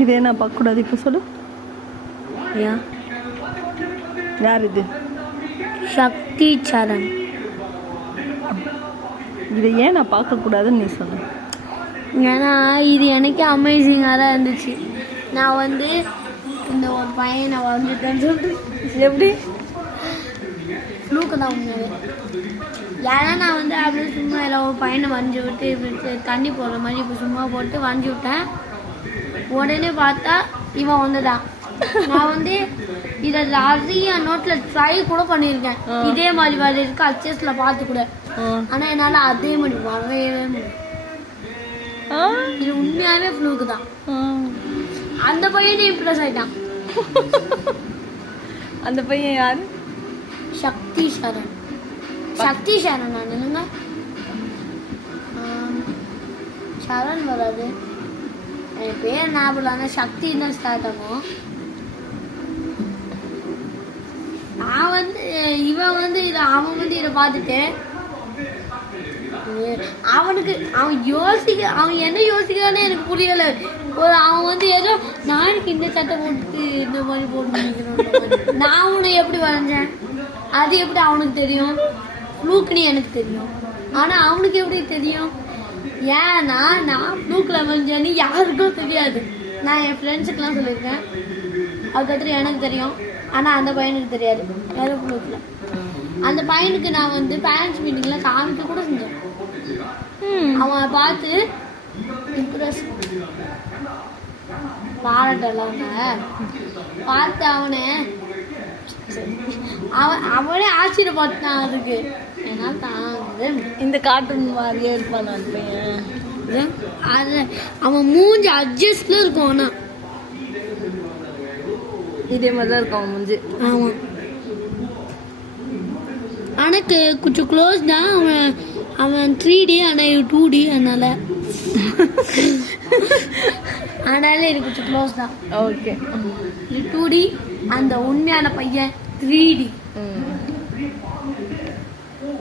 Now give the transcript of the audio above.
இது என்ன பார்க்கக்கூடாது இப்போ சொல்லு. ஏன்? யார் இது? சக்தி சரண். இதை ஏன் நான் பார்க்கக்கூடாதுன்னு நீ சொல்லு. ஏன்னா இது எனக்கே அமேசிங்காக தான் இருந்துச்சு. நான் வந்து இந்த ஒரு பையனை வந்துட்டேன்னு சொல்லிட்டு எப்படி ஃப்ளூக்கு தான் உண்மையாவே. ஏன்னா நான் வந்து அப்படியே சும்மா எல்லாம் ஒரு பையனை வரைஞ்சி விட்டு இப்படி தண்ணி போடுற மாதிரி இப்போ சும்மா போட்டு வரைஞ்சி விட்டேன். உடனே பார்த்தா இவன் வந்துட்டான். நான் வந்து இதை நிறைய நோட்டில் ட்ரை கூட பண்ணியிருக்கேன். இதே மாதிரி மாதிரி இருக்கு அச்சஸ்ல பார்த்து கூட. ஆனால் என்னால் அதே மாதிரி வரையவே முடியும். இது உண்மையாவே ஃப்ளூக்கு தான். அந்த பையனே இம்ப்ரெஸ் ஆயிட்டான். அந்த பையன் யாரு? சக்தி சரண். சக்தி சரண் நான் இல்லைங்க, சரண் வராது. என் பேர் ஞாபகம் சக்தி தான் ஸ்டார்ட் ஆகும். நான் வந்து இவன் வந்து அவன் வந்து இதை பார்த்துட்டு அவனுக்கு அவன் என்ன யோசிக்கிறான்னு எனக்கு புரியல. அவன் வந்து ஏதோ நாளைக்கு இந்த சட்டை போட்டு இந்த மாதிரி போட்டு நான் அவனை எப்படி வரைஞ்சேன் அது எப்படி அவனுக்கு தெரியும்? ஃப்ளூக்குன்னு எனக்கு தெரியும், ஆனா அவனுக்கு எப்படி தெரியும்? ஏன்னா நான் ஃப்ளூக்கில் வரைஞ்சேன்னு யாருக்கும் தெரியாது. நான் என் ஃப்ரெண்ட்ஸுக்கெல்லாம் சொல்லியிருக்கேன், அதுக்கப்புறம் எனக்கு தெரியும், ஆனா அந்த பையனுக்கு தெரியாது. யாரும் ஃப்ளூக்கில் அந்த பையனுக்கு நான் வந்து பேரண்ட்ஸ் மீட்டிங்ல காமிக்க கூட செஞ்சேன். அவன் பார்த்து இம்ப்ரெஸ் பாராட்டலாம் பார்த்து அவனே ஆச்சரியப்பட்டான். அதுக்கு என்னால் தாங்குது. இந்த கார்ட்டூன் மாதிரியே இருப்பான் அந்த பையன். அது அவன் மூஞ்சி அட்ஜஸ்ட்ல இருக்கும். ஆனா இதே மாதிரிதான் இருக்கும் அவன் மூஞ்சி. ஆமா, ஆனா கொஞ்சம் க்ளோஸ் தான். அவன் 3D ஆனா 2D, அதனால இது கொஞ்சம் க்ளோஸ் தான். ஓகே, இது 2D, அந்த உண்மையான பையன் 3D.